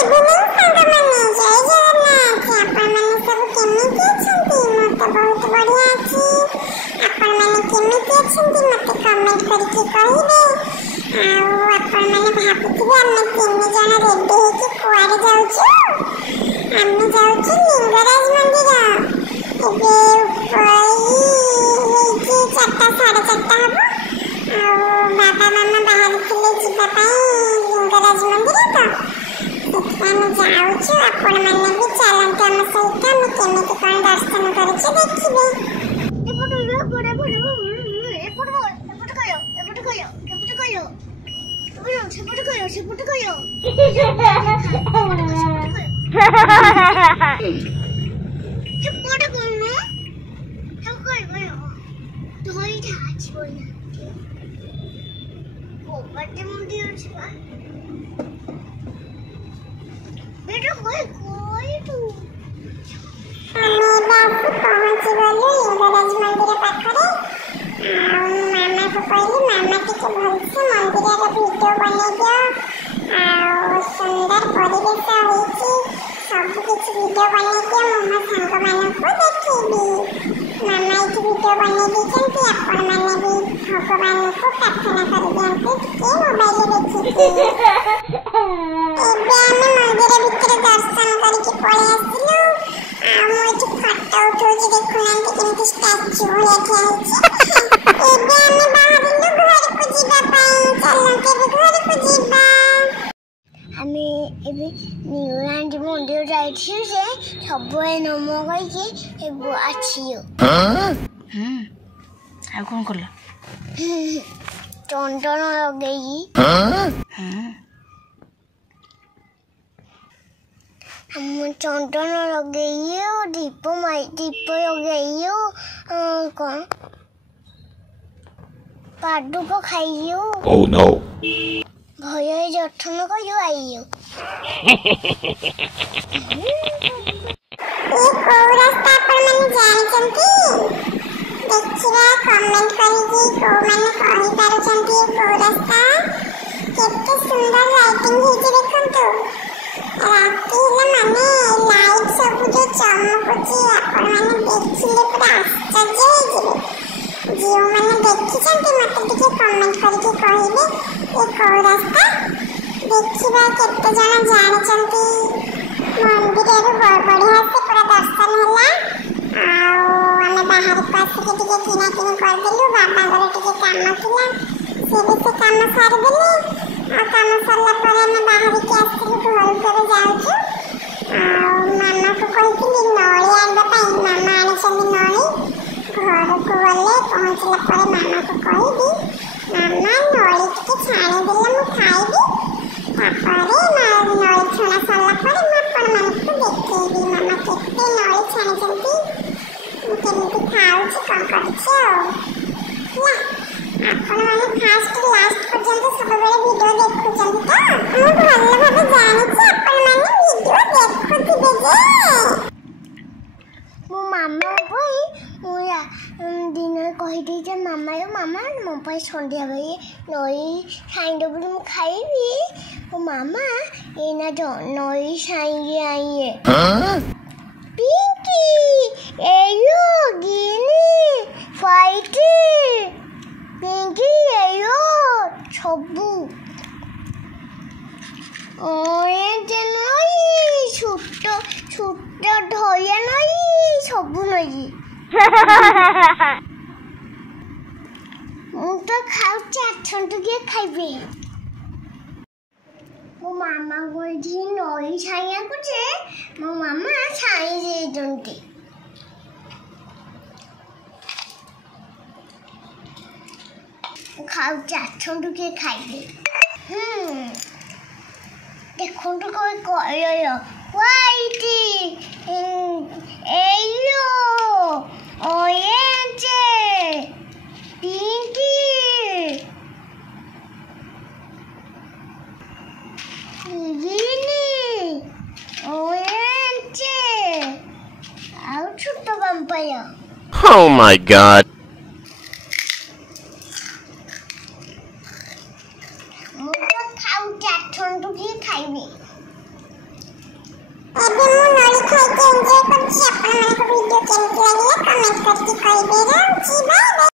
Evening साଙ୍ଗमाने जय जगन्नाथ आपण माने सब केमिति अछंती मत बहुत बढ़िया अछि आपण माने केमिति अछंती मत कमेंट करके कहिबे आ आपण माने भाबुथिबे हम तीन जण रेडी होके कुआरे जाउछु हम जाउछु लिंगराज मंदिर एबे उपई चारटा साढ़े चारटा हबो बाबा मामा बाहर थिले जिबा पई लिंगराज मंदिर तो हम जाउछु आपण माने भी चलंत हम सहित हम केमिति कोन दर्शन करछु देखिबे एपट बड़े बड़े एपट कयो सेपट कयो धोई ठाच बोला ओ बड़े मुंडी उछवा बेटा कोई तू हमें बस पहुंच गलो लिंगराज मंदिर पाखरे मामा को कहली मामा टिके भलसे मंदिर रे वीडियो बने दियो आ सुंदर परिवेश होईची सब कुछ वीडियो बने दियो मम्मा संग माने को देखिबी मामा एक वीडियो बने देछंती आपण माने भी भगवान को प्रार्थना कर दियंती के मोबाइल देखिबी एबे हम मंदिर भीतर दर्शन करके पळे आसिलु आ मोच फोटो उठोची देखुनांती केमती स्टैच्यू होया ठियाची एबे हम बाहरिलु घर को जीवा पई चलंते भी घर को जीवा हमें एबे न्यूलैंड मंदिर जाइछि जे सबे नमो कहि एबो आछियो आ कोन करला चंदन लगेई हम चंदन लगेइयो दीप लगेइयो कौन पादुक खाइयो Oh no भय जठन कयो आइयो ये को रास्ता पर मन जाने चंती देखिबा कमेंट करिजी को माने कहि पारो चंती को रास्ता केते सुंदर लाइटिंग हेजे देखंतो राती ले माने लाइट सब जो चमकुची आपण माने देखिले पूरा आश्चर्य हेजिबे जियो माने देखि चंती मते टिके कमेंट करके कहिबे ये को रास्ता देखिबा केते जण जाने चंती मंदिर रे बढ़िया से पूरा दर्शन होला आ हमें बाहर पास के टिके किना किना कर देलु बाबा घर टिके काम थिला से भी से काम सार देले आ काम सरला परे हम बाहर के आसिलु घर करे जाउछु आ मामा को कहिथिली नळी आनबा पई मामा आनी छली नळी घर को गले पहुंचला परे मामा को कहिबी मामा नळी टिके छाणी देले मु खाइबी तापरे नळी छणा सरला परे म पण मन को देखिबी मामा केते नळी छाणी चंती केमिति खाउछि कोन करछि ना आपण माने फास्ट लास्ट पर्यंत सब बेले वीडियो देखुछन तो मु भल भाबे जानिछि आपण माने वीडियो देखुथिबे जे मो मामा भई मोया दिन कहि दे जे मामा यो मामा मो पई संध्या भई नई खाइंड बुली मु खाइबी ओ मामा एना जो नई खाइए आइए पिंकी एयो गिनी फाइटी पिंकी एयो छबु ओए जनई छुट्टो ढोया नई छबु नई मु तो खाउछि आठन टके खाइबे मो मामा गोधी नई छाइया को जे मो मामा छाई जे जंती खाउछि आठन टके खाइबे देखो तो कोई कयो वाइटी एयो ऑरेंज पिंकी ग्रीनी ऑरेंज आउ छोटो वैम्पायर Oh my god मु तो खाउ चाठन तो की खाइबे ଖାଇକି ଏନ୍ଜୟ କରୁଛି। ଆପଣମାନଙ୍କ ଭିଡ଼ିଓ କେମିତି ଲାଗିଲା କମେଣ୍ଟ କରିକି କହିବେ। ରହୁଛି, ବାଏ ବାଏ।